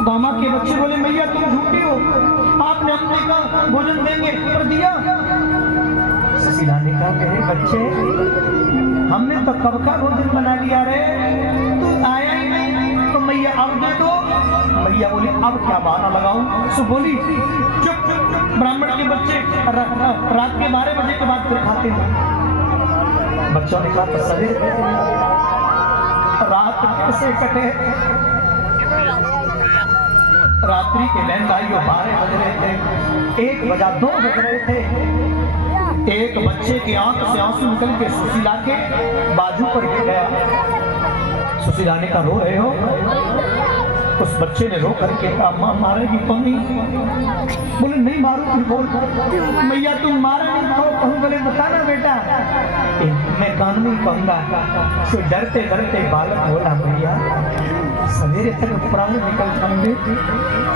सुदामा के बच्चे बोले मैया तुम झूठी हो, आपने हमने का भोजन देंगे पर दिया। सुशीला ने कहा मेरे बच्चे हमने तो कब का भोजन बना लिया रे, तू आया ही नहीं तो मैया अब दे दो। मैया बोली अब क्या बहाना लगाऊं। सो बोली चुप चुप चुप, ब्राह्मण के बच्चे रात के 12 बजे के बाद फिर खाते हैं। बच्चों ने कहा तो सवेरे रात कैसे कटे, रात्रि के लहंगाइयों 12 बज रहे थे, 1 बजा 2 बज रहे थे। एक बच्चे की आंख से आंसू निकल के सुशीला के बाजू पर गिर गया। सुशीला ने कहा रो रहे हो? उस बच्चे ने रो करके कहा मां मारेगी तो नहीं? बोले नहीं मारूंगी। बोल मैया तुम मारेगी तो कहूं? बोले बताना बेटा। मैं कान में कहूंगा। तो डरते डरते बालक बोला मैया सवेरे तक प्राण निकल जाएंगे,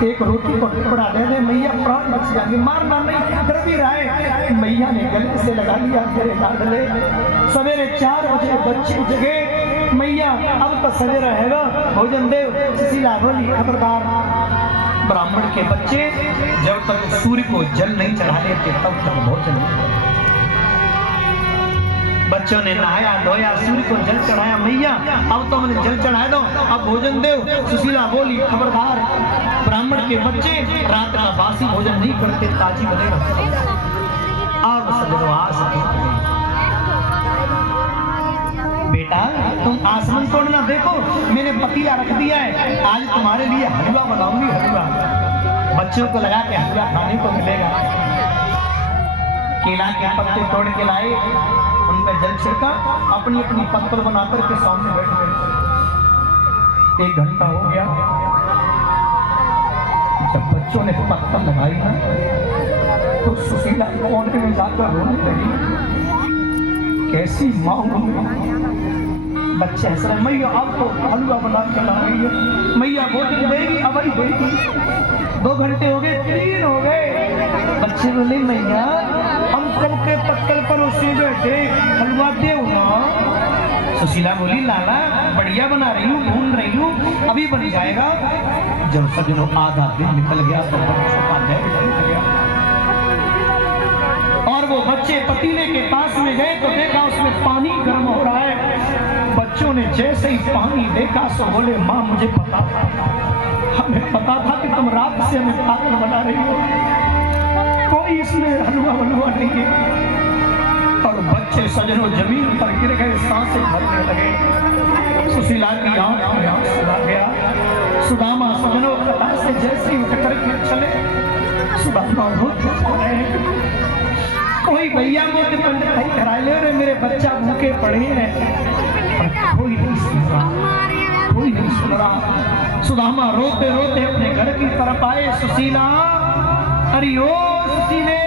एक रोटी को टुकड़ा दे दे मैया प्राण बच जाएंगे। मारना नहीं, डर भी रहा है। मैया ने गले से लगा लिया मेरे लाडले। सवेरे 4 बजे बच्चे जगे, मैया अब तो सवेरा रहेगा भोजन देव। सुशीला बोली खबरदार, ब्राह्मण के बच्चे जब तक सूर्य को जल नहीं चढ़ा लेते तब तक भोजन नहीं। बच्चों ने नहाया धोया, सूर्य को जल चढ़ाया। मैया अब तो मैंने जल चढ़ा दो, अब भोजन दो। सुशीला बोली खबरदार, ब्राह्मण के बच्चे रात का बासी भोजन नहीं करते, ताजी बनेगा। अब सजनो आस बेटा तुम आसमान तोड़ना देखो, मैंने पतीला रख दिया है, आज तुम्हारे लिए हलवा बनाऊंगी। हलवा बच्चों को लगा के हलवा खाने को मिलेगा। केला के पत्ते तोड़ के लाए, उनमें जल छिड़का, अपनी अपनी पत्तल बनाकर के सामने बैठ गए। 1 घंटा हो गया। जब बच्चों ने पत्तल लगाई ना तो सुशीला कोने में जाकर रोने लगी। कैसी माँ बच्चे हंस रहे। मैया अब तो हलवा बना के ला रही है, मैया भोजन देगी अब ही देगी। 2 घंटे हो गए, 3 हो गए। बच्चे बोले मैया हम कल के पत्तल पर उसे बैठे, हलवा दे ना। सुशीला बोली लाला बढ़िया बना रही हूँ, भून रही हूँ, अभी बन जाएगा। जब सजनों आधा दिन निकल गया तो बच्चों का दैव निकल गया। और वो बच्चे पतीले के पास में गए तो देखा उसमें पानी गर्म हो रहा है। बच्चों ने जैसे ही पानी देखा तो बोले माँ मुझे पता था, हमें पता था कि तुम रात से हमें पागल बना रही हो, कोई इसमें हलवा वलवा नहीं है। और बच्चे सजनों जमीन पर गिर गए, सांसें भरने लगे। सुशीला की आंख में आंसू आ गया। सुदामा सजनों कथा से जैसे ही उठ करके चले, सुदामा कोई भैया मोटे पंडित भाई करा ले रहे, मेरे बच्चा भूखे पड़े हैं, कोई नहीं सुन रहा, कोई नहीं सुन रहा। सुदामा रोते रोते अपने घर की तरफ आए। सुशीला अरे ओ सुशीले।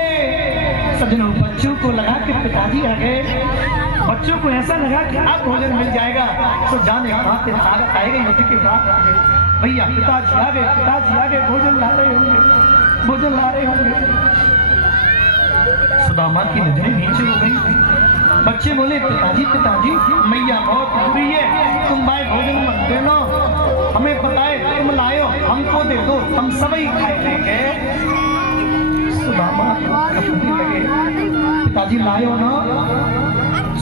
सजनों बच्चों को लगा के पिताजी आ गए। बच्चों को ऐसा लगा कि अब भोजन मिल जाएगा, तो जाने कहाँ से ताकत आएगी। युद्ध के बाद भैया पिताजी आ गए, पिताजी आ गए, भोजन ला रहे होंगे, भोजन ला रहे होंगे। सुदामा की नजरें नीचे हो गई। बच्चे बोले पिताजी पिताजी मैया बहुत बुरी है, तुम भाई भोजन मत देना, हमें पता है तुम लाए हो, हमको दे दो, हम सभी खाए लेंगे। सुदामा कहने लगे पिताजी लाए हो ना?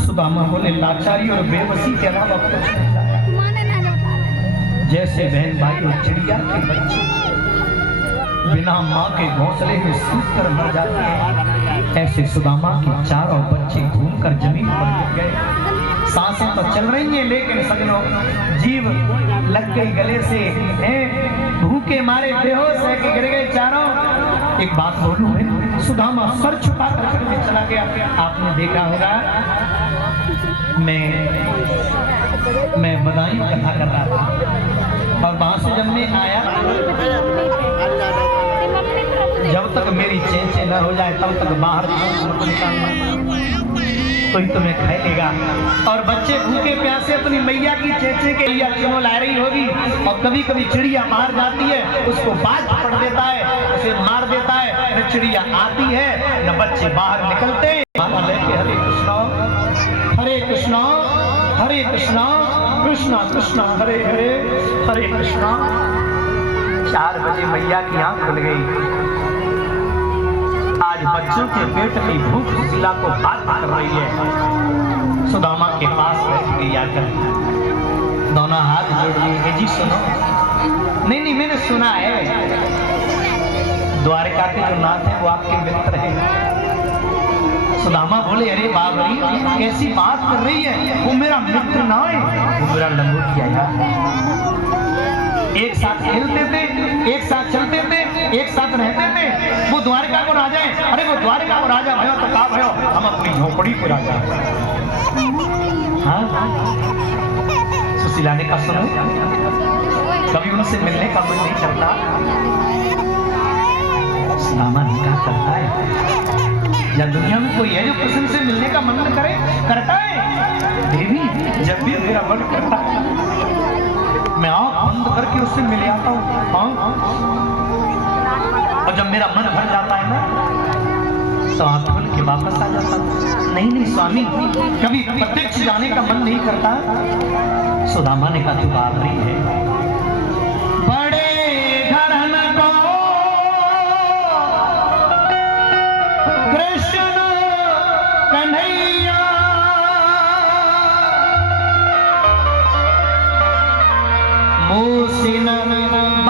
सुदामा बोले लाचारी और बेबसी के अलावा कुछ नहीं लाया। जैसे बहन भाई और चिड़िया के बच्चे बिना माँ के घोंसले में सूख कर मर जाते हैं, ऐसे सुदामा के चारों बच्चे घूमकर जमीन पर गिर गए। सांसें तो चल रही हैं लेकिन सजनों जीव लग गई गले से, भूखे मारे बेहोश है कि गिर गए चारों। एक बात बोलूं मैं, सुदामा सर छुपा कर चला गया। आपने देखा होगा मैं बदायूं कथा कर रहा था और वहां से जब मैं आया, जब तक मेरी चेंचे न हो जाए तब तक बाहर कोई तुम्हें खाएगा। और बच्चे भूखे प्यासे अपनी मैया की चेंचे के लिए चुनो ला रही होगी, और कभी कभी चिड़िया मार जाती है, उसको बाज पकड़ देता है, उसे मार देता है, न चिड़िया आती है न बच्चे बाहर निकलते। हरे कृष्णा हरे कृष्णा हरे कृष्णा कृष्णा कृष्णा हरे हरे हरे कृष्णा। 4 बजे मैया की आंख खुल गई। आज बच्चों के पेट में भूख सुशीला को बात कर रही है। सुदामा के पास बैठ गई आकर, दोनों हाथ जोड़ लिए, हे जी सुनो। नहीं नहीं, मैंने सुना है द्वारका के जो नाथ है वो आपके मित्र हैं। सुदामा बोले, अरे बाबरी कैसी बात कर रही है, वो मेरा मित्र ना है, वो मेरा लंगोटिया यार। एक साथ खेलते थे, एक साथ चलते थे, एक साथ रहते थे। वो द्वारका को राजा है। अरे वो द्वारका को राजा भयो तो का भयो, हम अपनी झोपड़ी को राजा। हाँ सुशीला ने कहा, सुनो कभी उनसे मिलने का मन नहीं करता? सुदामा ने कहा, करता है। या दुनिया में कोई है जो कृष्ण से मिलने का मन करे? करता है देवी, जब भी मेरा मन करता है मैं आंख बंद करके उससे मिल आता हूँ। और जब मेरा मन भर जाता है ना तो आंख खोल के वापस आ जाता हूँ। नहीं नहीं स्वामी, कभी प्रत्यक्ष जाने का मन नहीं करता। सुदामा ने कहा, तू बाबरी है। बड़े घरन को कृष्ण कन्हैया मूसिनन